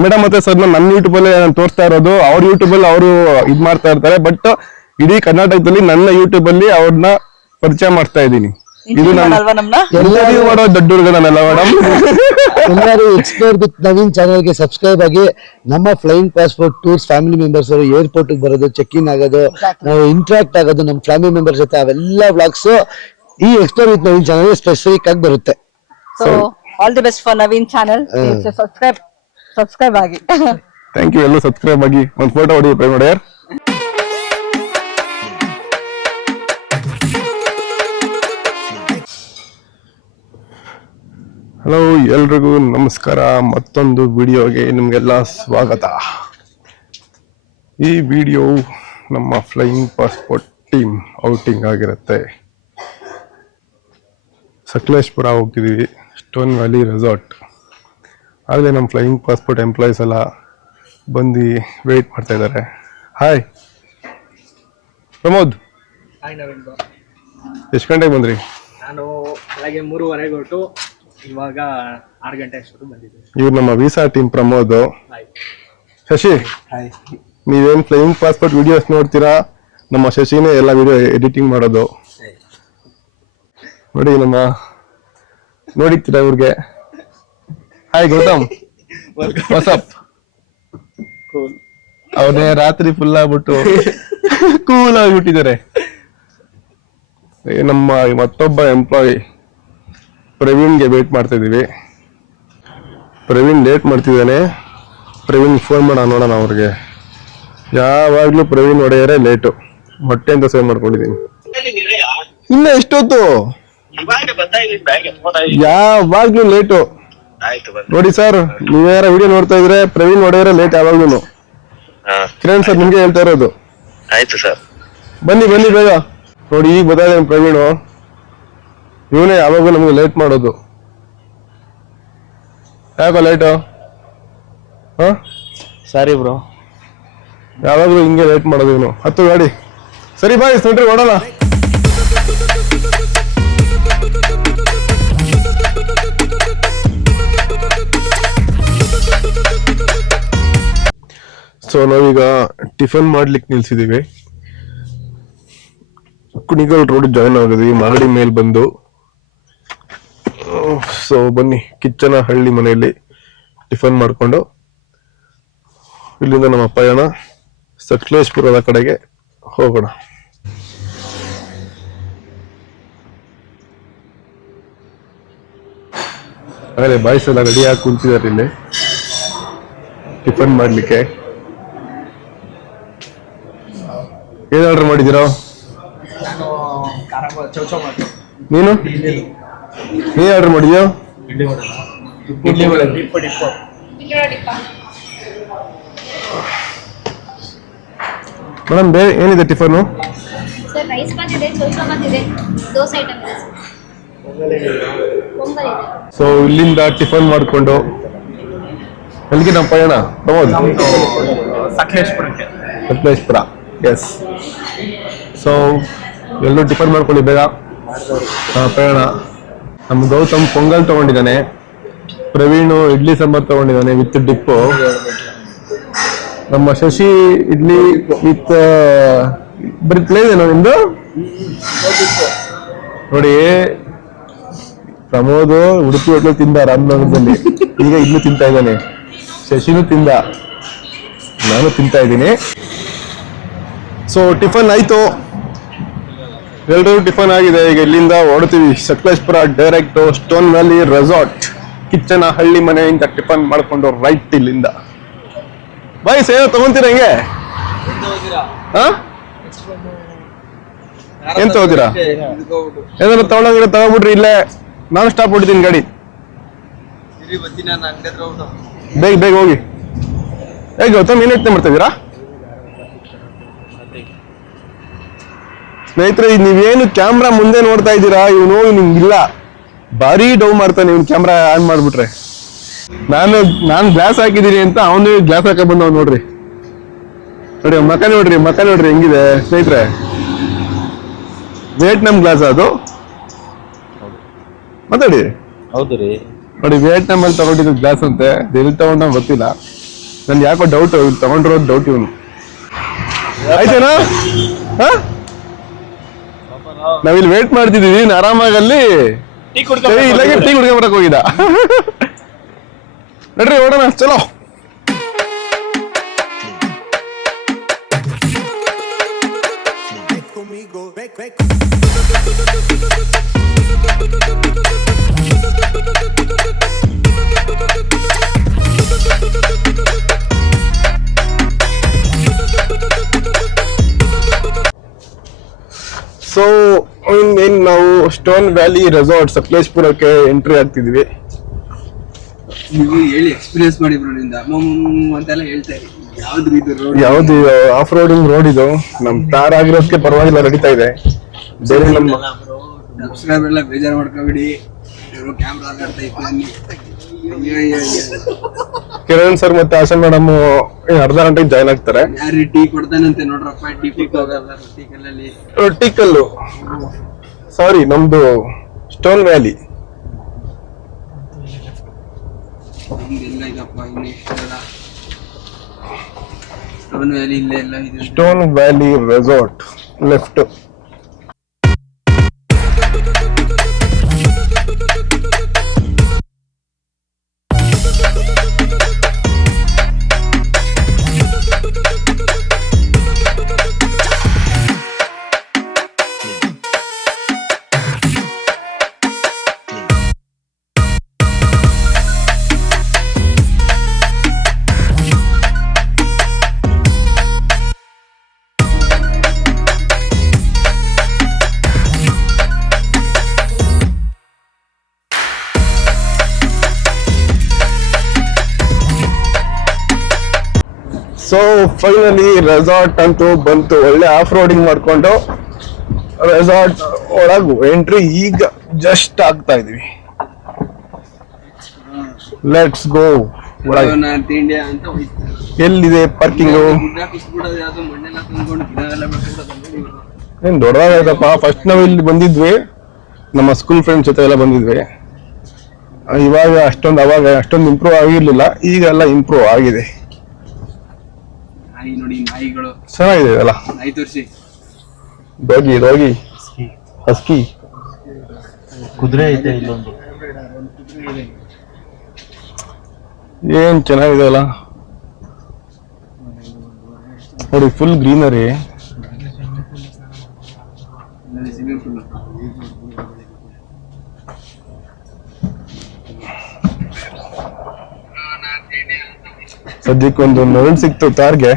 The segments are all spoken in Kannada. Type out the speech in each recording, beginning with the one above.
ಮೇಡಮ್ ಮತ್ತೆ ಸರ್ ನನ್ನ ಯೂಟ್ಯೂಬ್ ಅಲ್ಲಿ ನಾನು ತೋರಿಸ್ತಾ ಇರೋದು, ಅವ್ರ ಯೂಟ್ಯೂಬ್ ಅಲ್ಲಿ ಅವರು ಇದ್ ಮಾಡ್ತಾ ಇರ್ತಾರೆ. ಬಟ್ ಇಡೀ ಕರ್ನಾಟಕದಲ್ಲಿ ನನ್ನ ಯೂಟ್ಯೂಬ್ ಅಲ್ಲಿ ಅವ್ರನ್ನ ಪರಿಚಯ ಮಾಡ್ತಾ ಇದ್ದೀನಿ. ಇದು ಎಲ್ಲರಿಗೂ ಮಾಡೋ ದೊಡ್ಡ ಹುಡುಗ ನಾನಲ್ಲ ಮೇಡಮ್. ಎಲ್ಲರೂ ಎಕ್ಸ್ಪ್ಲೋರ್ ವಿತ್ ನವೀನ್ ಚಾನಲ್ಗೆ ಸಬ್ಸ್ಕ್ರೈಬ್ ಆಗಿ. ನಮ್ಮ flying Passport tours family members ಅವರು ಏರ್ಪೋರ್ಟ್ ಬರೋದು, ಚೆಕ್ ಇನ್ ಆಗೋದು, ನಾವು ಇಂಟ್ರಾಕ್ಟ್ ಆಗೋದು ನಮ್ಮ ಫ್ಯಾಮಿಲಿ ಮೆಂಬರ್ಸ್ ಜೊತೆ, ಅವೆಲ್ಲ ವ್ಲಾಗ್ಸ್ ಈ explore with Naveen channel specific ಆಗಿ ಬರುತ್ತೆ. So all the best for Naveen channel. Subscribe ಆಗಿ. Thank you. ಎಲ್ಲರೂ ಸಬ್ಸ್ಕ್ರೈಬ್ ಆಗಿ. ಒಂದು ಫೋಟೋ ಹೊಡಿ ಪ್ರೈಮ್ ನೋಡ್ಯಾರ. ಹಲೋ, ಎಲ್ರಿಗೂ ನಮಸ್ಕಾರ. ಮತ್ತೊಂದು ವಿಡಿಯೋಗೆ ನಿಮಗೆಲ್ಲ ಸ್ವಾಗತ. ಈ ವಿಡಿಯೋ ನಮ್ಮ ಫ್ಲೈಯಿಂಗ್ ಪಾಸ್ಪೋರ್ಟ್ ಟೀಮ್ ಔಟಿಂಗ್ ಆಗಿರುತ್ತೆ. ಸಕಲೇಶ್ಪುರ ಹೋಗ್ತಿದ್ದೀವಿ, ಸ್ಟೋನ್ ವ್ಯಾಲಿ ರೆಸಾರ್ಟ್. ಆಗಲೇ ನಮ್ಮ ಫ್ಲೈಯಿಂಗ್ ಪಾಸ್ಪೋರ್ಟ್ ಎಂಪ್ಲಾಯೀಸ್ ಎಲ್ಲ ಬಂದು ವೆಯ್ಟ್ ಮಾಡ್ತಾ ಇದ್ದಾರೆ. ಹಾಯ್ ಪ್ರಮೋದ್. ಹಾಯ್ ನವೀನ್. ಎಷ್ಟು ಗಂಟೆಗೆ ಬಂದ್ರಿ? ನಾನು ಬೆಳಗ್ಗೆ 3:30 ಹೊರಟು ಇವಾಗ 6 ಗಂಟೆ ಅಷ್ಟು ಬಂದಿದ್ದೀನಿ. ಇವ್ರು ನಮ್ಮ visa team Pramod. Shashi, hi. ನೀವೇನು ಫ್ಲೈಯಿಂಗ್ ಪಾಸ್ಪೋರ್ಟ್ ವಿಡಿಯೋಸ್ ನೋಡ್ತೀರಾ, ನಮ್ಮ ಶಶಿನೇ ಎಲ್ಲ ವಿಡಿಯೋ ಎಡಿಟಿಂಗ್ ಮಾಡೋದು. ನೋಡಿ ನಮ್ಮ ನೋಡಿರ್ತೀರಾ ಇವ್ರಿಗೆ. Hi Gautam, WhatsApp. ಅವನೇ ರಾತ್ರಿ ಫುಲ್ ಆಗ್ಬಿಟ್ಟು ಕೂಲ್ ಆಗಿಬಿಟ್ಟಿದ್ದಾರೆ. ನಮ್ಮ ಮತ್ತೊಬ್ಬ ಎಂಪ್ಲಾಯಿ ಪ್ರವೀಣ್ಗೆ ವೇಟ್ ಮಾಡ್ತಾ ಇದೀವಿ. ಪ್ರವೀಣ್ ಲೇಟ್ ಮಾಡ್ತಿದ್ದಾನೆ. ಪ್ರವೀಣ್ ಫೋನ್ ಮಾಡೋಣ, ನೋಡೋಣ ಅವ್ರಿಗೆ. ಯಾವಾಗ್ಲೂ ಪ್ರವೀಣ್ ಒಡೆಯರೇ ಲೇಟು. ಹೊಟ್ಟೆ ಅಂತ ಸೇವ್ ಮಾಡ್ಕೊಂಡಿದ್ದೀನಿ. ಇಲ್ಲ ಎಷ್ಟೊತ್ತು, ಯಾವಾಗ್ಲೂ ಲೇಟು. ನೋಡಿ ಸರ್, ನೀವ್ಯಾರ ವಿಡಿಯೋ ನೋಡ್ತಾ ಇದ್ರೆ ಪ್ರವೀಣ್ ಒಡೆಯರೇ ಲೇಟ್ ಯಾವಾಗ್ಲೂ. ಕಿರಣ್ ಸರ್ ನಿಮ್ಗೆ ಹೇಳ್ತಾ ಇರೋದು. ಆಯ್ತು ಸರ್, ಬನ್ನಿ ಬನ್ನಿ ಬೇಗ. ನೋಡಿ ಈಗ ಗೊತ್ತಾಗಿದೆ ಪ್ರವೀಣು, ಇವನೇ ಯಾವಾಗೂ ನಮ್ಗೆ ಲೇಟ್ ಮಾಡೋದು. ಯಾಕೋ ಲೇಟು? ಸಾರಿ ಬ್ರೋ, ಯಾವಾಗಲೂ ಹಿಂಗೆ ಲೇಟ್ ಮಾಡೋದು ಇವನು. ಹತ್ತು ಗಾಡಿ. ಸರಿ ಬಾಯ್, ಸೆಂಟ್ರಿಗೆ ಓಡೋಣ. ಸೊ ನಾವೀಗ ಟಿಫನ್ ಮಾಡ್ಲಿಕ್ಕೆ ನಿಲ್ಸಿದೀವಿ. ಕುಣಿಗಲ್ ರೋಡ್ ಜಾಯ್ನ್ ಆಗಿದ್ವಿ, ಮಾಗಡಿ ಮೇಲ್ ಬಂದು. ಸೊ ಬನ್ನಿ, ಕಿಚ್ಚನಹಳ್ಳಿ ಮನೆಯಲ್ಲಿ ಟಿಫನ್ ಮಾಡಿಕೊಂಡು ಇಲ್ಲಿಂದ ನಮ್ಮ ಪಯಣ ಸಕಲೇಶ್ಪುರದ ಕಡೆಗೆ ಹೋಗೋಣ. ಅದೇ ಬಾಯ್ಸ್ ಎಲ್ಲ ರೆಡಿ ಆಗಿ ಕುಂತಿದ್ದಾರೆ ಇಲ್ಲಿ ಟಿಫನ್ ಮಾಡ್ಲಿಕ್ಕೆ. ಏನ್ ಆರ್ಡರ್ ಮಾಡಿದ್ದೀರಾ? ನೀನು ಆರ್ಡರ್ ಮಾಡಿದ್ಯಾ? ಮೇಡಮ್ ಬೇರೆ ಏನಿದೆ ಟಿಫನ್? ಸರ್ ರೈಸ್ ಬಂದಿದೆ, ಚೌಚೌ ಬಂದಿದೆ, ದೋಸೆ ಐಟಮ್ ಇದೆ, ಪೊಂಗಲ್ ಇದೆ. ಸೊ ಇಲ್ಲಿಂದ ಟಿಫನ್ ಮಾಡಿಕೊಂಡು ಎಲ್ಲಿಗೆ ನಮ್ಮ ಪಯಣ? ಸಕಲೇಶ್ಪುರ. ಎಸ್. ಸೊ ಎಲ್ಲರೂ ಟಿಫನ್ ಮಾಡ್ಕೊಳ್ಳಿ ಬೇಗ. ಪಯಣ. ನಮ್ಮ ಗೌತಮ್ ಪೊಂಗಲ್ ತಗೊಂಡಿದ್ದಾನೆ, ಪ್ರವೀಣು ಇಡ್ಲಿ ಸಾಂಬಾರ್ ತಗೊಂಡಿದ್ದಾನೆ ವಿತ್ ಡಿಪ್ಪು. ನಮ್ಮ ಶಶಿ ಇಡ್ಲಿ ವಿತ್ ಬರೀ ಪ್ಲೇನ್ ಏನೋ ನಿಮ್ದು. ನೋಡಿ ಪ್ರಮೋದ್ ಉಡುಪಿ ಹೋಟ್ಲು ತಿಂದ ರಾಮನಗರದಲ್ಲಿ, ಈಗ ಇಲ್ಲೂ ತಿಂತಾ ಇದ್ದಾನೆ. ಶಶಿನೂ ತಿಂದ, ನಾನು ತಿಂತಾ ಇದ್ದೀನಿ. ಸೊ ಟಿಫನ್ ಆಯ್ತು, ಎಲ್ರೂ ಟಿಫನ್ ಆಗಿದೆ. ಈಗ ಇಲ್ಲಿಂದ ಹೊರಡ್ತೀವಿ Sakleshpur direct stone valley resort. Kichchanahalli ಮನೆಯಿಂದ ಟಿಫನ್ ಮಾಡ್ಕೊಂಡು ರೈಟ್ ಇಲ್ಲಿಂದ. ಬಾಯ್ ಸೇವ್ ತಗೊಂತೀರಾ ಹಿಂಗೆ? ಏನ್ ತಗೋತೀರಾ? ಏನಾದ್ರು ತಗೊಳಂಗಿರ ತಗೋಬಿಡ್ರಿ, ಇಲ್ಲೇ ನಾನು ಸ್ಟಾಪ್ ಹೊಡಿತೀನಿ ಗಾಡಿ. ಬೇಗ ಬೇಗ ಹೋಗಿ. ಹೇಗೆ ಗೌತಮ್, ಏನ್ ಯೋಚನೆ ಮಾಡ್ತಾ ಇದೀರಾ ಸ್ನೇಹಿತರೆ? ನೀವೇನು ಕ್ಯಾಮ್ರಾ ಮುಂದೆ ನೋಡ್ತಾ ಇದ್ದೀರಾ, ಇವನು ನಿಮ್ಗಿಲ್ಲ, ಭಾರಿ ಡೌ ಮಾಡ್ತಾನೆ ಇವ್ನು ಕ್ಯಾಮ್ರಾ ಆನ್ ಮಾಡ್ಬಿಟ್ರೆ. ನಾನು ಗ್ಲಾಸ್ ಹಾಕಿದೀನಿ ಅಂತ ಅವನು ಗ್ಲಾಸ್ ಹಾಕ ಬಂದವ್ ನೋಡ್ರಿ. ನೋಡಿ ಮಕ್ಕ ನೋಡ್ರಿ ಹೆಂಗಿದೆ ಸ್ನೇಹಿತರೆ. ವಿಯೆಟ್ನಾಂ ಗ್ಲಾಸ್ ಅದು. ಮಾತಾಡಿ. ಹೌದು ರೀ. ನೋಡಿ ವಿಯೆಟ್ನಾಂ ಅಲ್ಲಿ ತಗೊಂಡಿದ್ದು ಗ್ಲಾಸ್ ಅಂತೆ, ಎಲ್ಲಿ ತಗೊಂಡ ಗೊತ್ತಿಲ್ಲ. ನನ್ಗೆ ಯಾಕೋ ಡೌಟ್ ತಗೊಂಡಿರೋದು ಡೌಟ್ ಇವನು. ಆಯ್ತೇನಾ? ನಾವಿಲ್ಲಿ ವೇಟ್ ಮಾಡ್ತಿದೀವಿ, ನೀನ್ ಆರಾಮಾಗಿ ಅಲ್ಲಿ ಟೀ ಕುಡ್ಕೊಂಡ್ ಬರಕ್ ಹೋಗಿದ್ದ. ನಡ್ರಿ ಓಡೋಣ, ಚಲೋ. ಸೊ ಇನ್ನೇನು ನಾವು ಸ್ಟೋನ್ ವ್ಯಾಲಿ ರೆಸಾರ್ಟ್ ಸಕಲೇಶ್ಪುರಕ್ಕೆ ಎಂಟ್ರಿ ಆಗ್ತಿದ್ವಿ. ನೀವು ಹೇಳಿ ಎಕ್ಸ್ಪೀರಿಯನ್ಸ್ ಮಾಡಿ ಬ್ರೋನಿಂದ ಅಂತೆಲ್ಲ ಹೇಳ್ತಾ ಇರಿ. ಯಾವ್ದು ಆಫ್ ರೋಡಿಂಗ್ ರೋಡ್ ಇದು, ನಮ್ ತಾರ್ ಆಗಿರೋದಕ್ಕೆ ಪರವಾಗಿಲ್ಲ, ನಡೀತಾ ಇದೆ. ಬೇರೆ ನಮ್ಮ ಸಬ್ಸ್ಕ್ರೈಬರ್ ಎಲ್ಲ ಬೇಜಾರು ಮಾಡ್ಕೋಬೇಡಿ, ಕ್ಯಾಮ್ರಾ ಆಡ್ತಾ ಇತ್ತು. ಕಿರಣ್ ಸರ್ ಮತ್ತೆ ಹಾಸನ್ ಮೇಡಮ್ ಅರ್ಧ ಗಂಟೆಗೆ ಜಾಯ್ನ್ ಆಗ್ತಾರೆ. ಯಾರು ಟೀ ಕೊಡ್ತಾನಂತೆ ನೋಡ್ರಪ್ಪ, ಟೀ ಕೊಟ್ಟು ಹೋಗಲ್ಲ ಟೀ ಕಲ್ಲಲ್ಲಿ. ರೊಟ್ಟಿ ಕಲ್ಲು, ಸಾರಿ ನಮ್ದು ಸ್ಟೋನ್ ವ್ಯಾಲಿ. ನಮ್ದೆಲ್ಲ ಇದಪ್ಪ, ಇನ್ನು ಇಷ್ಟೆಲ್ಲ ಸ್ಟೋನ್ ವ್ಯಾಲಿ ಇಲ್ಲೇ ಎಲ್ಲ ಇದೆ. Stone valley resort left. So finally resort ಅಂತೂ ಬಂತು. ಒಳ್ಳೆ ಆಫ್ ರೋಡಿಂಗ್ ಮಾಡ್ಕೊಂಡು ರೆಸಾರ್ಟ್ ಒಳಗು ಎಂಟ್ರಿ ಈಗ ಜಸ್ಟ್ ಆಗ್ತಾ ಇದೀವಿ. Let's go. ತಿಂಡಿ ಅಂತ ಹೋಯ್ತು. ಎಲ್ಲಿದೆ ಪಾರ್ಕಿಂಗು? ಬಿಡೋದು ಯಾವ್ದು ಮಣ್ಣೆಲ್ಲ ತಂದ್ಕೊಂಡು ಗಿಡವೆಲ್ಲ ಬೆಳ್ಸ್ಬಿಡೋದು. ಏನ್ ದೊಡ್ಡದಾಗೈತಪ್ಪ. ಫಸ್ಟ್ ನಾವು ಇಲ್ಲಿ ಬಂದಿದ್ವಿ, ನಮ್ಮ ಸ್ಕೂಲ್ ಫ್ರೆಂಡ್ಸ್ ಜೊತೆ ಎಲ್ಲ ಬಂದಿದ್ವಿ. ಇವಾಗ ಅಷ್ಟೊಂದು ಇಂಪ್ರೂವ್ ಆಗಿರ್ಲಿಲ್ಲ, ಈಗ ಎಲ್ಲ ಇಂಪ್ರೂವ್ ಆಗಿದೆ. ನಾಯಿ ನೋಡಿ, ನಾಯಿಗಳು ಚೆನ್ನಾಗಿದೆ ಅಲ್ಲ. ನಾಯಿ ತೋರಿಸಿ. ಡೋಗಿ ಹಸ್ಕಿ, ಕುದುರೆ ಐತೆ ಇಲ್ಲೊಂದು. ಏನ್ ಚೆನ್ನಾಗಿದೆ ಅಲ್ಲ ನೋಡಿ, ಫುಲ್ ಗ್ರೀನರಿ. ಸದ್ಯಕ್ಕೊಂದು ನೆರಳು ಸಿಕ್ತು ತಾರ್ಗೆ.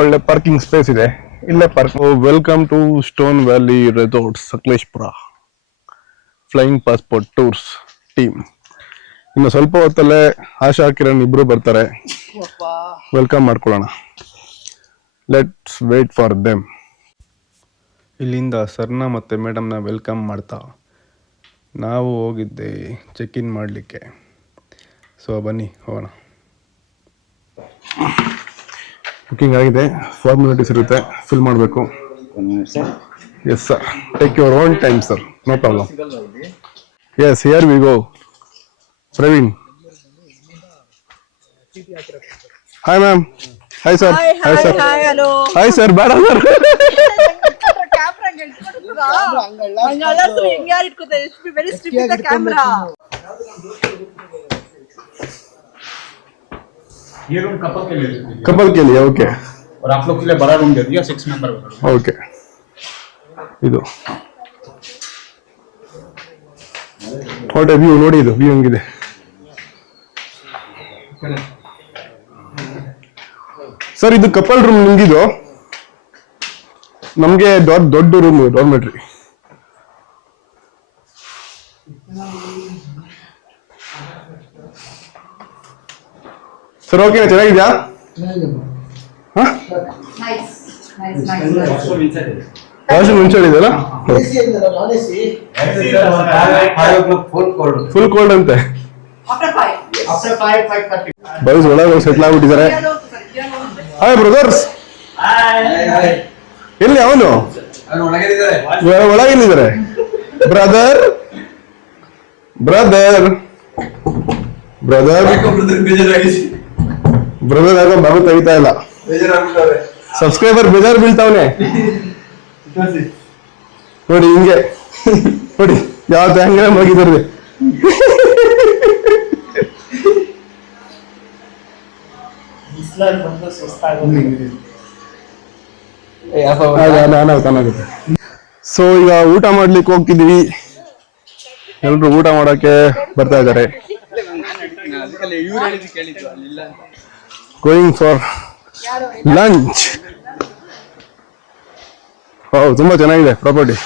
ಒಳ್ಳೆ ಪಾರ್ಕಿಂಗ್ ಸ್ಪೇಸ್ ಇದೆ ಇಲ್ಲೇ park. Welcome to Stone valley Resort Sakleshpur Flying Passport Tours team. ಇನ್ನು ಸ್ವಲ್ಪ ಹೊತ್ತಲ್ಲೇ ಆಶಾ ಕಿರಣ್ ಇಬ್ರು ಬರ್ತಾರೆ. ವೆಲ್ಕಮ್ ಮಾಡ್ಕೊಳ್ಳೋಣ. Let's wait for them. ಇಲ್ಲಿಂದ ಸರ್ನ ಮತ್ತು ಮೇಡಮ್ನ ವೆಲ್ಕಮ್ ಮಾಡ್ತಾ ನಾವು ಹೋಗಿದ್ದೆ ಚೆಕ್ ಇನ್ ಮಾಡಲಿಕ್ಕೆ. ಸೊ ಬನ್ನಿ ಹೋಗೋಣ. ಬುಕಿಂಗ್ ಆಗಿದೆ, ಫಾರ್ಮಾಲಿಟೀಸ್ ಇರುತ್ತೆ, ಫಿಲ್ ಮಾಡಬೇಕು. Yes sir, take your own time sir, no problem. Yes, here we go. Praveen, hi ma'am. Hi sir. Hi sir. Hi sir. ಬೇಡ ಸರ್. ये रूम कपल के लिए, कपल के लिए, ओके. और आप लोग के लिए बड़ा रूम दे दिया 6 मेंबर का. ओके. ಇದು ಫೋಟೋ ವ್ಯೂ ನೋಡಿ, ಇದು ವ್ಯೂ ಹೆಂಗಿದೆ. ಸರ್ ಇದು ಕಪಲ್ ರೂಮ್ ನಿಮ್ಗಿದು, ನಮ್ಗೆ ದೊಡ್ಡ ರೂಮ್ ಡಾರ್ಮೆಟ್ರಿ. ಸರ್ ಓಕೆ, ಚೆನ್ನಾಗಿದ್ಯಾ? ವಾಶ್ರೂಮ್ ಇನ್ಸೈಡ್ ಇದೆಯಲ್ಲ, ಫುಲ್ ಕೋಲ್ಡ್ ಅಂತೆ. ಬಾಯ್ಸ್ ಒಳಗೆ ಸೆಟ್ಲ್ ಆಗ್ಬಿಟ್ಟಿದ್ದಾರೆ. Hi brothers. ಎಲ್ಲಿ ಅವನು? ಒಳಗೆಲ್ಲಿದ್ದಾರೆ? ಬ್ರದರ್ ಬ್ರದರ್ ಬ್ರದರ್ ಬ್ರದರ್ ಯಾಕೋ ಬಾಬು ತೆಗಿತಾ ಇಲ್ಲ. ಸಬ್ಸ್ಕ್ರೈಬರ್ ಬೇಜಾರು ಬೀಳ್ತಾವನೆ ನೋಡಿ, ಹಿಂಗೆ ನೋಡಿ ಯಾವ ಹಂಗೆ ಮಗಿದ್ರಿ. ಸೊ ಈಗ ಊಟ ಮಾಡ್ಲಿಕ್ಕೆ ಹೋಗ್ತಿದೀವಿ. ಎಲ್ರು ಊಟ ಮಾಡಕ್ಕೆ ಬರ್ತಾ ಇದಾರೆ. ಇವ್ರು ಹೇಳಿದ್ದು ಕೇಳಿದ್ದು ಅಲ್ಲಿಲ್ಲ ಅಂತ. Going for lunch. ಹೌದು, ತುಂಬಾ ಚೆನ್ನಾಗಿದೆ ಪ್ರಾಪರ್ಟಿ.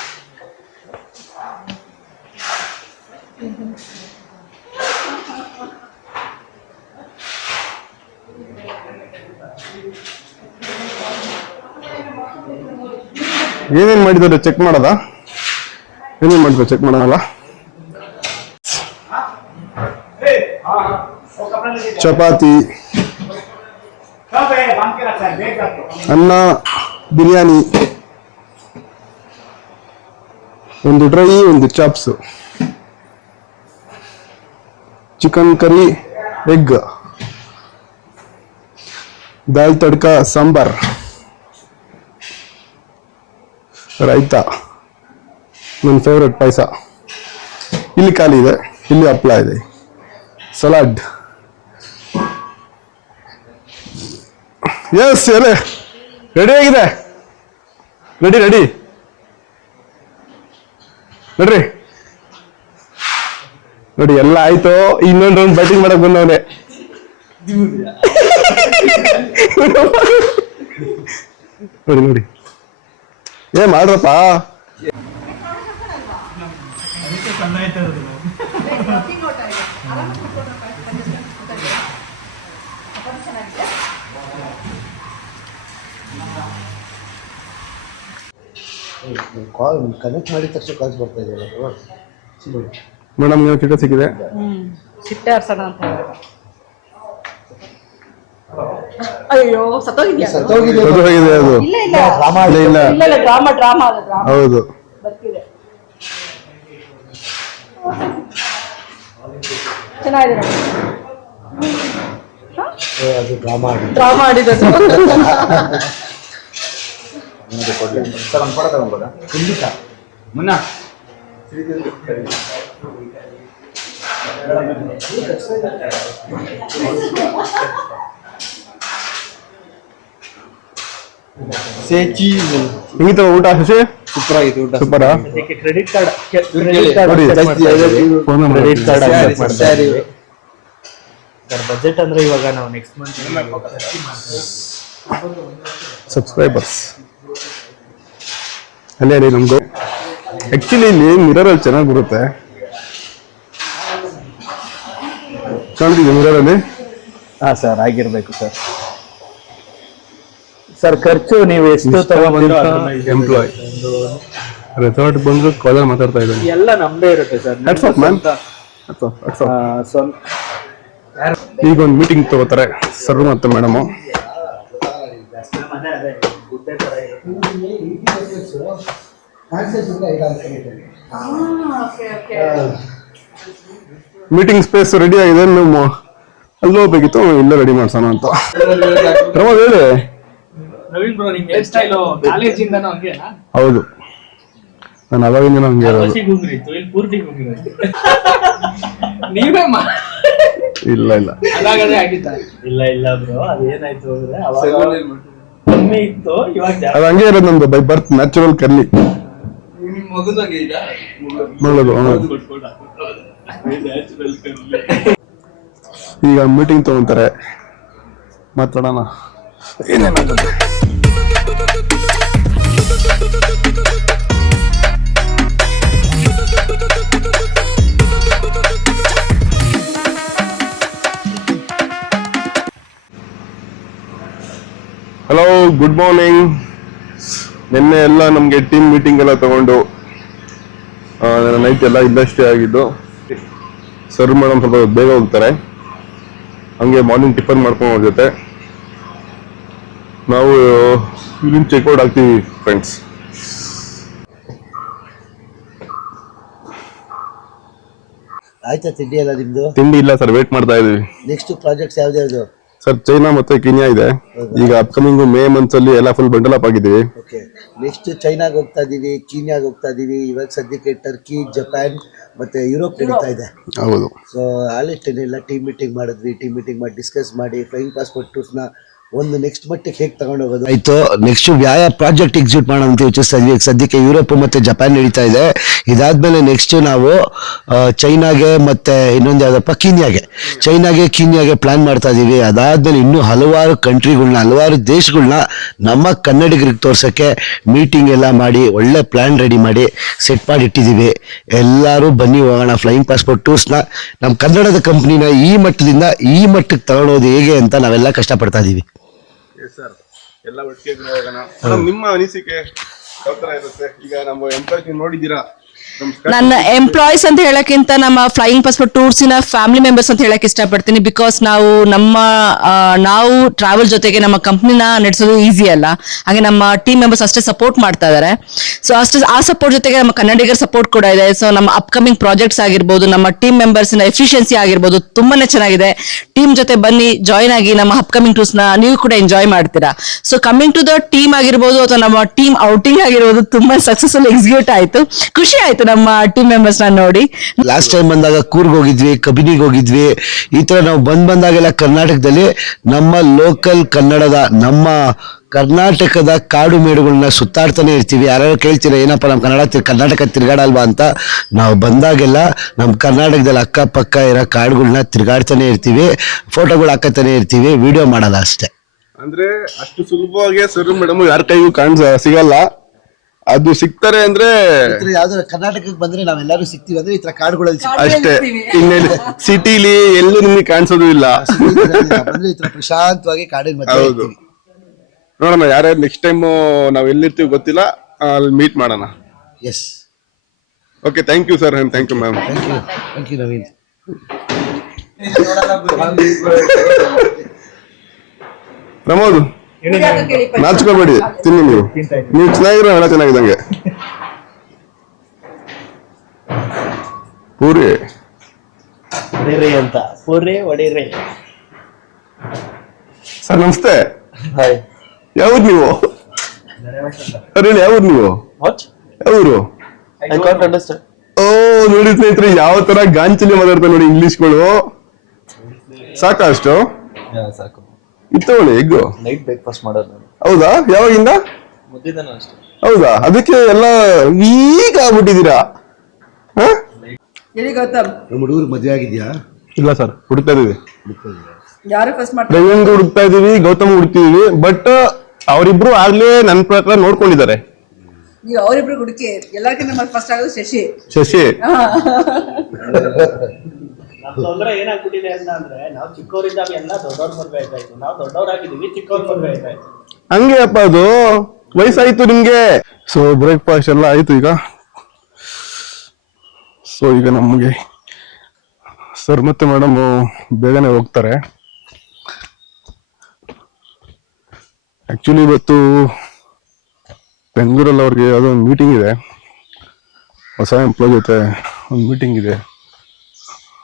ಏನೇನ್ ಮಾಡಿದ್ದಾರೆ ಚೆಕ್ ಮಾಡೋದಾ? ಏನೇನ್ ಮಾಡಿದ್ರು ಚೆಕ್ ಮಾಡೋಣಲ್ಲ. ಚಪಾತಿ, ಅನ್ನ, ಬಿರಿಯಾನಿ, ಒಂದು ಡ್ರೈ, ಒಂದು ಚಾಪ್ಸ್, ಚಿಕನ್ ಕರಿ, ಎಗ್, ದಾಲ್ ತಡ್ಕ, ಸಾಂಬಾರ್, ರೈತಾ, ನನ್ನ ಫೇವ್ರೆಟ್ ಪಾಯಸ. ಇಲ್ಲಿ ಖಾಲಿ ಇದೆ, ಇಲ್ಲಿ ಹಪ್ಪಳ ಇದೆ, ಸಲಾಡ್. ಎಸ್, ಎಲೆ ರೆಡಿ ಆಗಿದೆ. ರೆಡಿ ರೆಡಿ ನೋಡ್ರಿ, ನೋಡಿ ಎಲ್ಲ ಆಯ್ತು. ಇನ್ನೊಂದು ರೌಂಡ್ ಬ್ಯಾಟಿಂಗ್ ಮಾಡಕ್ ಬಂದವನೆ. ನೋಡಿ ನೋಡಿ, ಏನ್ ಮಾಡ್ರಪ್ಪ. ಕಾಲ್ ಕನೆಕ್ಟ್ ಮಾಡಿದ ತಕ್ಷಣ ಕಾಲ್ಸ್ ಬರ್ತಾ ಇದೆಯಲ್ಲ. ಮೇಡಮ್ ಏನೋ ಕಿಟ ಸಿಕ್ಕಿದೆ. ಸಿಟ್ಟೆ ಆರ್ಸೋಣ ಅಂತ ಹೇಳಿದ್ರು. ಅಯ್ಯೋ ಸತ್ತೋಗಿದ್ಯಾ? ಸತ್ತೋಗಿದೆ ಅದು ಹೋಗಿದೆ ಅದು. ಇಲ್ಲ ಇಲ್ಲ ಡ್ರಾಮಾ ಇಲ್ಲ ಇಲ್ಲ, ಇಲ್ಲ ಇಲ್ಲ, ಡ್ರಾಮಾ ಡ್ರಾಮಾ ಅದು ಡ್ರಾಮಾ ಹೌದು. ಬರ್ತಿದೆ. ಚೆನ್ನಾಗಿದೆ ನೋಡಿ. ಅದು ಡ್ರಾಮಾ ಆಗಿದೆ. ಡ್ರಾಮಾ ಆಡಿದ್ದು. ಖಂಡಿತ ಮುನ್ನ ಹಿಂಗಿತ್ತು ಊಟ ಶಶಿ? ಸೂಪರ್ ಆಗಿತ್ತು ಊಟ. ಸೂಪರಾ? ಕ್ರೆಡಿಟ್ ಕಾರ್ಡ್ ನೋಡಿ, phone credit card sari. Budget ಅಂದ್ರೆ ಇವಾಗ ನಾವು ನೆಕ್ಸ್ಟ್ ಮಂತ್ ಸಬ್ಸ್ಕ್ರೈಬರ್ಸ್ ಅಲ್ಲೇ ರೀ ನಮ್ದು. ಆಕ್ಚುಲಿ ಇಲ್ಲಿ ಮಿರರ್ ಅಲ್ಲಿ ಚೆನ್ನಾಗಿ ಬರುತ್ತೆ. ಕಾಣ್ತಿದೆ ಮಿರರ್ ಅಲ್ಲಿ. ಹಾ ಸರ್, ಆಗಿರ್ಬೇಕು ಸರ್. ಸರ್ ಖರ್ಚು ನೀವು ಎಷ್ಟು ಎಂಪ್ಲಾಯ್ ರೆಸಾರ್ಟ್ ಬಂದು ಕಾಲಲ್ಲಿ ಮಾತಾಡ್ತಾ ಇದ್ದಾನೆ. ಎಲ್ಲ ನಮ್ದೇ ಇರುತ್ತೆ ಸರ್. ಈಗ ಒಂದು ಮೀಟಿಂಗ್ ತಗೋತಾರೆ ಸರ್ ಮತ್ತೆ ಮೇಡಮು. ಮೀಟಿಂಗ್ ಸ್ಪೇಸ್ ರೆಡಿ ಆಗಿದೆ. ನೀವು ಅಲ್ಲಿ ಹೋಗ್ಬೇಕಿತ್ತು, ಇಲ್ಲೇ ರೆಡಿ ಮಾಡ್ಸೋಣ ಅಂತ. ಪ್ರಮೋದ್ ಹೇಳಿ. ನವೀನ್ ಬ್ರೋ, ನಿಮ್ ಹೇರ್ ಸ್ಟೈಲ್ ಕಾಲೇಜಿಂದನೂ ಹಂಗೇನಾ? ಹೌದು, ನಾನು ಅವಾಗಿಂದ ಹಂಗೆ ಇರೋದು. ಗುಂಗ್ರಿತ್ತು, ಇಲ್ಲಿ ಪೂರ್ತಿ ಗುಂಗ್ರಿತ್ತು. ನೀವೇ ಇಲ್ಲ ಇಲ್ಲ, ಅದಾಗದೇ ಆಗಿತ್ತ? ಇಲ್ಲ ಇಲ್ಲ ಬ್ರೋ, ಅದೇನಾಯ್ತು ಅಂದ್ರೆ ಅವಾಗ ಕಮ್ಮಿ ಇತ್ತು, ಇವಾಗ ಅದು ಹಂಗೆ ಇರೋದು ನಮ್ದು. ಬೈ ಬರ್ತ್ ನ್ಯಾಚುರಲ್ ಕರ್ಲಿ ನಿಮ್ ಮಗದಂಗೆ ಇದೆ ಮಾಡೋದು. ಈಗ ಮೀಟಿಂಗ್ ತಗೊಂತಾರೆ, ಮಾತಾಡೋಣ ಏನೇನಾಗುತ್ತೆ. Hello, good morning. ನಿನ್ನೆ ಎಲ್ಲ ನಮಗೆ ಟೀಮ್ ಮೀಟಿಂಗ್ ಎಲ್ಲ ತಗೊಂಡು ನೈಟ್ ಎಲ್ಲ ಇಲ್ಲಷ್ಟೇ ಆಗಿದ್ದು. ಸರ್ ಮೇಡಮ್ ಸ್ವಲ್ಪ ಬೇಗ ಹೋಗ್ತಾರೆ, ಹಂಗೆ ಮಾರ್ನಿಂಗ್ ಟಿಫನ್ ಮಾಡ್ಕೊಂಡು ಅವ್ರ ಜೊತೆ ನಾವು ಇಲ್ಲಿಂದ ಚೆಕ್ಔಟ್ ಆಗ್ತೀವಿ ಫ್ರೆಂಡ್ಸ್. ಆಯ್ತಾ ತಿಂಡಿ ಎಲ್ಲ ನಿಮ್ದು? ತಿಂಡಿ ಇಲ್ಲ ಸರ್, ವೇಟ್ ಮಾಡ್ತಾ ಇದೀವಿ. ನೆಕ್ಸ್ಟ್ ಪ್ರಾಜೆಕ್ಟ್ಸ್ ಯಾವ್ದು? ಸರ್ ಚೈನಾ ಮತ್ತೆ ಕೀನ್ಯಾ ಇದೆ. ಈಗ ಅಪ್ಕಮಿಂಗ್ ಮೇ ಮಂತ್ ಅಲ್ಲಿ ಎಲ್ಲ ಫುಲ್ ಬಂಡಲ್ ಅಪ್ ಆಗಿದ್ದೀವಿ. ಓಕೆ, ನೆಕ್ಸ್ಟ್ ಚೈನಾಗ ಹೋಗ್ತಾ ಇದೀವಿ, ಕೀನ್ಯಾಗ ಹೋಗ್ತಾ ಇದೀವಿ, ಇವಾಗ ಸದ್ಯಕ್ಕೆ ಟರ್ಕಿ, ಜಪಾನ್ ಮತ್ತೆ ಯುರೋಪ್ ನಡೀತಾ ಇದೆ. ಹೌದು. ಸೊ ಎಲ್ಲ ಟೀಮ್ ಮೀಟಿಂಗ್ ಮಾಡಿದ್ವಿ. ಟೀಮ್ ಮೀಟಿಂಗ್ ಮಾಡಿ ಡಿಸ್ಕಸ್ ಮಾಡಿ ಫ್ಲೈಯಿಂಗ್ ಪಾಸ್ಪೋರ್ಟ್ ಟೂರ್ಸ್ನ ಒಂದು ನೆಕ್ಸ್ಟ್ ಮಟ್ಟಿಗೆ ಹೇಗೆ ತಗೊಂಡು ಹೋಗೋದು ಆಯ್ತು. ನೆಕ್ಸ್ಟ್ ಯಾವ ಪ್ರಾಜೆಕ್ಟ್ ಎಕ್ಸಿಕ್ಯೂಟ್ ಮಾಡೋಣ ಅಂತ ಯೋಚಿಸ್ತಾ ಇದ್ವಿ. ಸದ್ಯಕ್ಕೆ ಯುರೋಪ್ ಮತ್ತೆ ಜಪಾನ್ ನಡೀತಾ ಇದೆ. ಇದಾದ್ಮೇಲೆ ನೆಕ್ಸ್ಟ್ ನಾವು ಚೈನಾಗೆ ಮತ್ತೆ ಇನ್ನೊಂದು ಯಾವ್ದಪ್ಪ ಕೀನ್ಯಾಗೆ ಪ್ಲಾನ್ ಮಾಡ್ತಾ ಇದೀವಿ. ಅದಾದ್ಮೇಲೆ ಇನ್ನೂ ಹಲವಾರು ಕಂಟ್ರಿಗಳನ್ನ, ಹಲವಾರು ದೇಶಗಳನ್ನ ನಮ್ಮ ಕನ್ನಡಿಗರಿಗೆ ತೋರ್ಸಕ್ಕೆ ಮೀಟಿಂಗ್ ಎಲ್ಲ ಮಾಡಿ ಒಳ್ಳೆ ಪ್ಲಾನ್ ರೆಡಿ ಮಾಡಿ ಸೆಟ್ ಮಾಡಿ ಇಟ್ಟಿದ್ದೀವಿ. ಎಲ್ಲರೂ ಬನ್ನಿ ಹೋಗೋಣ ಫ್ಲೈಯಿಂಗ್ ಪಾಸ್ಪೋರ್ಟ್ ಟೂರ್ಸ್ನ. ನಮ್ಮ ಕನ್ನಡದ ಕಂಪ್ನಿನ ಈ ಮಟ್ಟದಿಂದ ಈ ಮಟ್ಟಕ್ಕೆ ತಗೊಳ್ಳೋದು ಹೇಗೆ ಅಂತ ನಾವೆಲ್ಲ ಕಷ್ಟಪಡ್ತಾ ಇದೀವಿ. ಎಲ್ಲ ಒಟ್ಟಿಗೆ ನಿಮ್ಮ ಅನಿಸಿಕೆ ಯಾವ ತರ ಇರುತ್ತೆ? ಈಗ ನಮ್ಮ ಎಂಪ್ಲಾಯ್ಸ್ ನೋಡಿದ್ದೀರಾ, ನನ್ನ ಎಂಪ್ಲಾಯೀಸ್ ಅಂತ ಹೇಳಕ್ಕಿಂತ ನಮ್ಮ ಫ್ಲೈಯಿಂಗ್ ಪಾಸ್ಪೋರ್ಟ್ ಟೂರ್ಸಿನ ಫ್ಯಾಮಿಲಿ ಮೆಂಬರ್ಸ್ ಅಂತ ಹೇಳಕ್ ಇಷ್ಟಪಡ್ತೀನಿ. ಬಿಕಾಸ್ ನಾವು ಟ್ರಾವೆಲ್ ಜೊತೆಗೆ ನಮ್ಮ ಕಂಪ್ನಿನ ನಡೆಸೋದು ಈಸಿ ಅಲ್ಲ, ಹಾಗೆ ನಮ್ಮ ಟೀಮ್ ಮೆಂಬರ್ಸ್ ಅಷ್ಟೇ ಸಪೋರ್ಟ್ ಮಾಡ್ತಾ ಇದ್ದಾರೆ. ಸೊ ಆ ಸಪೋರ್ಟ್ ಜೊತೆಗೆ ನಮ್ಮ ಕನ್ನಡಿಗರ ಸಪೋರ್ಟ್ ಕೂಡ ಇದೆ. ಸೊ ನಮ್ಮ ಅಪ್ಕಮಿಂಗ್ ಪ್ರಾಜೆಕ್ಟ್ಸ್ ಆಗಿರ್ಬೋದು, ನಮ್ಮ ಟೀಮ್ ಮೆಂಬರ್ಸ್ನ ಎಫಿಷಿಯನ್ಸಿ ಆಗಿರ್ಬೋದು ತುಂಬಾನೇ ಚೆನ್ನಾಗಿದೆ. ಟೀಮ್ ಜೊತೆ ಬನ್ನಿ, ಜಾಯ್ನ್ ಆಗಿ ನಮ್ಮ ಅಪ್ಕಮಿಂಗ್ ಟೂರ್ಸ್ನ ನೀವು ಕೂಡ ಎಂಜಾಯ್ ಮಾಡ್ತೀರಾ. So coming to the team ಆಗಿರ್ಬೋದು ಅಥವಾ ನಮ್ಮ ಟೀಮ್ ಔಟಿಂಗ್ ಆಗಿರ್ಬೋದು ತುಂಬಾ ಸಕ್ಸಸ್ಫುಲ್ ಎಕ್ಸಿಕ್ಯೂಟ್ ಆಯ್ತು. ಖುಷಿ ಆಯ್ತು ನಮ್ಮ ಟೀಮ್ ಮೆಂಬರ್ಸ್ ನೋಡಿ. ಲಾಸ್ಟ್ ಟೈಮ್ ಬಂದಾಗ ಕೂರ್ಗ್ ಹೋಗಿದ್ವಿ, ಕಬಿನಿಗೆ ಹೋಗಿದ್ವಿ. ಈ ತರ ನಾವು ಬಂದಾಗೆಲ್ಲ ಕರ್ನಾಟಕದಲ್ಲಿ ನಮ್ಮ ಲೋಕಲ್ ಕನ್ನಡದ, ನಮ್ಮ ಕರ್ನಾಟಕದ ಕಾಡು ಮೇಡುಗಳನ್ನ ಸುತ್ತಾಡ್ತಾನೆ ಇರ್ತೀವಿ. ಯಾರು ಕೇಳ್ತೀರಾ ಏನಪ್ಪ ನಮ್ಮ ಕರ್ನಾಟಕ ತಿರ್ಗಾಡಲ್ವಾ ಅಂತ. ನಾವು ಬಂದಾಗೆಲ್ಲ ನಮ್ಮ ಕರ್ನಾಟಕದಲ್ಲಿ ಅಕ್ಕಪಕ್ಕ ಇರೋ ಕಾಡುಗಳನ್ನ ತಿರ್ಗಾಡ್ತಾನೆ ಇರ್ತೀವಿ, ಫೋಟೋಗಳು ಹಾಕತಾನೆ ಇರ್ತೀವಿ, ವಿಡಿಯೋ ಮಾಡಲ್ಲ ಅಷ್ಟೇ. ಅಂದ್ರೆ ಅಷ್ಟು ಸುಲಭವಾಗಿ ಸರ್ ಮೇಡಮ್ ಯಾರ ಕೈಗೂ ಸಿಗಲ್ಲ. ಅದು ಸಿಗ್ತಾರೆ ಅಂದ್ರೆ ಯಾವ್ದಾದ್ರು ಕರ್ನಾಟಕಕ್ಕೆ ಬಂದ್ರೆ ನಾವೆಲ್ಲರೂ ಸಿಗ್ತೀವಿ ಅಂದ್ರೆ ಈ ತರ ಕಾಡುಗಳಲ್ಲಿ ಅಷ್ಟೇ. ಇನ್ನೇನು ಸಿಟಿಲಿ ಎಲ್ಲೂ ನಿಮ್ಗೆ ಕಾಣಿಸೋದು ಇಲ್ಲ. ಬಂದ್ರೆ ಈ ತರ ಪ್ರಶಾಂತವಾಗಿ ಕಾಡಿನ ಮಧ್ಯೆ ಇರ್ತೀವಿ. ನೋಡೋಣ ಯಾರ್ಯಾರು ನೆಕ್ಸ್ಟ್ ಟೈಮ್ ನಾವ್ ಎಲ್ಲಿರ್ತೀವಿ ಗೊತ್ತಿಲ್ಲ, ಅಲ್ಲಿ ಮೀಟ್ ಮಾಡೋಣ. Yes, okay, thank you sir, thank you ma'am. Thank you Naveen. Pramod, ನಾಚ್ಕೋಬೇಡಿ, ತಿನ್ನಿ ನೀವು ಚೆನ್ನಾಗಿರೋ ಹಣ ಚೆನ್ನಾಗಿದ್ದಂಗೆ. ಪೂರಿ ಒಡೆರೆ ಅಂತ, ಪೂರಿ ಒಡೆರೆ. ಸರ್ ನಮಸ್ತೆ. ಹಾಯ್, ಯಾವ್ರು ನೀವು? ಸರ್ ಹೇಳಿ, ಯಾವ್ರು ನೀವು? ಯಾವ್ರು? I can't understand. ಓ ನೋಡಿ ಸ್ನೇಹಿತರೆ, ಯಾವ ತರ ಗಾಂಚಲಿ ಮಾತಾಡ್ತಾರೆ ನೋಡಿ ಇಂಗ್ಲಿಷ್ಗಳು. ಸಾಕಾ ಅಷ್ಟು? ಸಾಕು. ಇತ್ತವಳಿ ಎಗ್ಗು ನೈಟ್ ಬ್ರೇಕ್ಫಾಸ್ಟ್ ಮಾಡೋದು ನಾನು. ಹೌದಾ? ಯಾವಾಗಿಂದ? ಮುದ್ದಿದ್ದಾನು ಅಷ್ಟೇ. ಹೌದಾ? ಅದಕ್ಕೆ ಎಲ್ಲ ಈಗ ಆಗ್ಬಿಟ್ಟಿದ್ದೀರಾ? ನಮ್ಮ ಹುಡುಗರು ಮದುವೆ ಆಗಿದ್ಯಾ? ಇಲ್ಲ ಸರ್, ಹುಡುಕ್ತಾ ಇದೀವಿ. ಯಾರು ಫಸ್ಟ್ ಪ್ರವೀಣ್ ಹುಡುಕ್ತಾ ಇದೀವಿ, ಗೌತಮ್ ಹುಡುಕ್ತಿದೀವಿ. ಬಟ್ ಅವರಿಬ್ರು ಆಗ್ಲೇ ನನ್ನ ಪ್ರಕಾರ ನೋಡ್ಕೊಂಡಿದ್ದಾರೆ. ನೀವು ಅವರಿಬ್ರು ಹುಡುಕಿ, ಎಲ್ಲರಿಗಿಂತ ಫಸ್ಟ್ ಆಗೋದು ಶಶಿ. ನಮ್ ತೊಂದ್ರೆ ಏನಾಗ್ಬಿಟ್ಟಿದೆ ಅಂತ ಅಂದ್ರೆ, ನಾವು ಚಿಕ್ಕವರಿದ್ದಾಗ ಎಲ್ಲ ದೊಡ್ಡವ್ರ ಮದ್ವೆ ಆಯ್ತಾ ಇತ್ತು. ನಾವು ದೊಡ್ಡವರಾಗಿದ್ದೀವಿ, ಚಿಕ್ಕವ್ರ ಮದ್ವೆ ಆಯ್ತಾ ಇತ್ತು. ಹಂಗೆ ಅಪ್ಪ, ಅದು ವಯಸ್ಸಾಯ್ತು ನಿಮ್ಗೆ. ಸೊ ಬ್ರೇಕ್ಫಾಸ್ಟ್ ಎಲ್ಲ ಆಯ್ತು ಈಗ. ಸೊ ಈಗ ನಮಗೆ ಸರ್ ಮತ್ತೆ ಮೇಡಮ್ ಬೇಗನೆ ಹೋಗ್ತಾರೆ. ಆಕ್ಚುಲಿ ಇವತ್ತು ಬೆಂಗಳೂರಲ್ಲಿ ಅವ್ರಿಗೆ ಯಾವುದೋ ಒಂದು ಮೀಟಿಂಗ್ ಇದೆ, ಹೊಸ ಎಂಪ್ಲಾಯ್ ಜೊತೆ ಒಂದು ಮೀಟಿಂಗ್ ಇದೆ,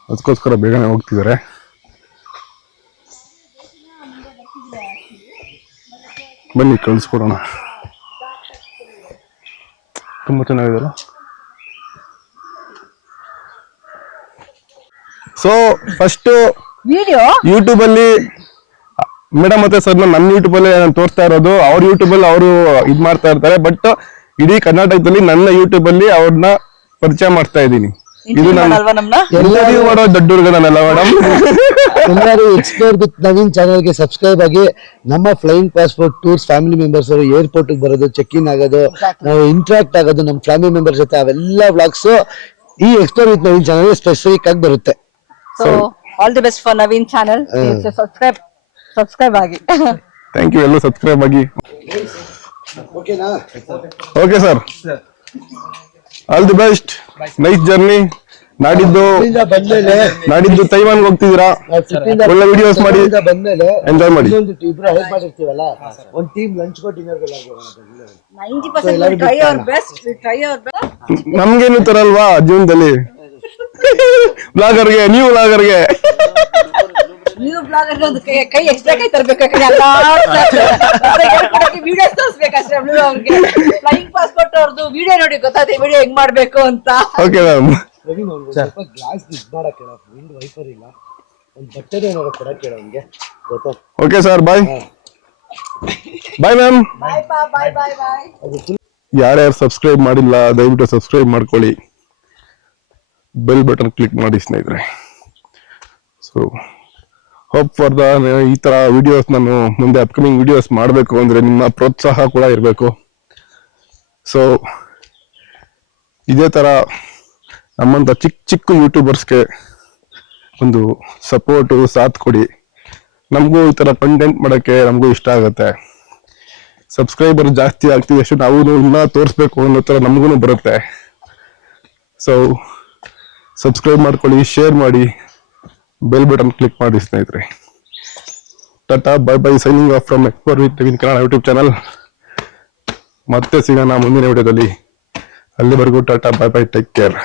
ಅದಕ್ಕೋಸ್ಕರ ಬೇಗನೆ ಹೋಗ್ತಿದ್ದಾರೆ. ಬನ್ನಿ ಕಳಿಸ್ಕೊಡೋಣ. ತುಂಬಾ ಚೆನ್ನಾಗಿದೆಯಲ್ಲ. ಸೊ ಫಸ್ಟ್ ಯೂಟ್ಯೂಬ್ ಅಲ್ಲಿ ಮೇಡಮ್ ಮತ್ತೆ ಸರ್ ನನ್ನ ಯೂಟ್ಯೂಬ್ ಅಲ್ಲಿ ನಾನು ತೋರಿಸ್ತಾ ಇರೋದು, ಅವ್ರ ಯೂಟ್ಯೂಬ್ ಅಲ್ಲಿ ಅವರು ಇದ್ ಮಾಡ್ತಾ ಇರ್ತಾರೆ. ಬಟ್ ಇಡೀ ಕರ್ನಾಟಕದಲ್ಲಿ ನನ್ನ ಯೂಟ್ಯೂಬ್ ಅಲ್ಲಿ ಅವ್ರನ್ನ ಪರಿಚಯ ಮಾಡ್ತಾ ಇದ್ದೀನಿ. ಇದು ಎಲ್ಲರಿಗೂ ಮಾಡೋ ದೊಡ್ಡ ಹುಡುಗ ನಾನಲ್ಲ ಮೇಡಮ್. ಎಲ್ಲರೂ ಎಕ್ಸ್ಪ್ಲೋರ್ ವಿತ್ ನವೀನ್ ಚಾನಲ್ಗೆ ಸಬ್ಸ್ಕ್ರೈಬ್ ಆಗಿ. ನಮ್ಮ flying Passport tours family members ಅವರು ಏರ್ಪೋರ್ಟ್ ಬರೋದು, ಚೆಕ್ ಇನ್ ಆಗೋದು, ನಾವು ಇಂಟ್ರಾಕ್ಟ್ ಆಗೋದು ನಮ್ಮ ಫ್ಯಾಮಿಲಿ ಮೆಂಬರ್ ಜೊತೆ, ಅವೆಲ್ಲ ವ್ಲಾಗ್ಸ್ ಈ explore with Naveen channel specific ಆಗಿ ಬರುತ್ತೆ. So all the best for Naveen channel. Subscribe ಆಗಿ. ಥ್ಯಾಂಕ್ ಯು, ಎಲ್ಲ ಸಬ್ಸ್ಕ್ರೈಬ್ ಆಗಿ. ಓಕೆನಾ? Okay sir, all the best, nice journey. ನಾಡಿದ್ದು ತೈವಾನ್ಗೆ ಹೋಗ್ತಿದ್ದೀರಾ, ಒಳ್ಳೆ ವಿಡಿಯೋಸ್ ಮಾಡಿ ಎಂಜಾಯ್ ಮಾಡಿ. ಇಬ್ರು ಹೆಲ್ಪ್ ಮಾಡಿರ್ತೀವಲ್ಲ, ಒಂದು ಟೀಮ್ ಲಂಚ್ ಕೋ ಡಿನ್ನರ್ ನಮ್ಗೇನು ತರಲ್ವಾ ಜೀವನದಲ್ಲಿ? ಬ್ಲಾಗರ್ಗೆ, ನೀವು ಬ್ಲಾಗರ್ಗೆ ನೀವು ಬ್ಲಾಗರ್ ಒಂದು ಕೈ ಎಕ್ಸ್ಟ್ರಾ ಕೈ ತರ್ಬೇಕಾದ್ರೆ ಎಲ್ಲ ವಿಡಿಯೋಸ್ ತೋರಿಸ್ಬೇಕಷ್ಟೇ ಅವ್ರಿಗೆ ಫ್ಲೈಯಿಂಗ್ ಪಾಸ್ಪೋರ್ಟ್ ಅವ್ರದ್ದು ವಿಡಿಯೋ ನೋಡಿ ಗೊತ್ತಾಯ್ತು ವಿಡಿಯೋ ಹೆಂಗ್ ಮಾಡ್ಬೇಕು ಅಂತ. Okay ma'am. ಸ್ವಲ್ಪ ಗ್ಲಾಸ್ ಇದು ಮಾಡಕ್ ಹೇಳ, ವಿಂಡ್ ವೈಪರ್ ಇಲ್ಲ, ಒಂದು ಬಟ್ಟೆ ಏನಾದ್ರು ಕೊಡಕ್ಕೆ ಹೇಳ ಅವ್ನಿಗೆ ಗೊತ್ತಾ. ಓಕೆ ಸರ್, ಬಾಯ್ ಬಾಯ್ ಮ್ಯಾಮ್. ಬಾಯ್ ಬಾಯ್ ಬಾಯ್ ಬಾಯ್. ಯಾರ್ಯಾರು ಸಬ್ಸ್ಕ್ರೈಬ್ ಮಾಡಿಲ್ಲ ದಯವಿಟ್ಟು ಸಬ್ಸ್ಕ್ರೈಬ್ ಮಾಡ್ಕೊಳ್ಳಿ, ಬೆಲ್ ಬಟನ್ ಕ್ಲಿಕ್ ಮಾಡಿ ಸ್ನೇಹಿತರೆ. ಸೊ ಹೋಪ್ ಫಾರ್ ದ ಈ ತರ ವಿಡಿಯೋಸ್ ನಾನು ಮುಂದೆ ಅಪ್ಕಮಿಂಗ್ ವಿಡಿಯೋಸ್ ಮಾಡಬೇಕು ಅಂದ್ರೆ ನಿಮ್ಮ ಪ್ರೋತ್ಸಾಹ ಕೂಡ ಇರಬೇಕು. ಸೊ ಇದೇ ತರ ನಮ್ಮಂತ ಚಿಕ್ಕ ಚಿಕ್ಕ ಯೂಟ್ಯೂಬರ್ಸ್ಗೆ ಒಂದು ಸಪೋರ್ಟು ಸಾಥ್ ಕೊಡಿ. ನಮಗೂ ಈ ತರ ಕಂಟೆಂಟ್ ಮಾಡೋಕ್ಕೆ ನಮಗೂ ಇಷ್ಟ ಆಗುತ್ತೆ. ಸಬ್ಸ್ಕ್ರೈಬರ್ ಜಾಸ್ತಿ ಆಗ್ತಿದಷ್ಟು ನಾವು ಇನ್ನ ತೋರಿಸ್ಬೇಕು ಅನ್ನೋ ಥರ ನಮಗೂ ಬರುತ್ತೆ. ಸೊ ಸಬ್ಸ್ಕ್ರೈಬ್ ಮಾಡ್ಕೊಳ್ಳಿ, ಶೇರ್ ಮಾಡಿ, ಬೆಲ್ ಬಟನ್ ಕ್ಲಿಕ್ ಮಾಡಿ ಸ್ನೇಹಿತರೆ. Tata bye bye, signing off from explore with Naveen Kannada YouTube channel. ಮತ್ತೆ ಸಿಗೋಣ ಮುಂದಿನ ವಿಡಿಯೋದಲ್ಲಿ. ಅಲ್ಲಿವರೆಗೂ tata bye bye, take care.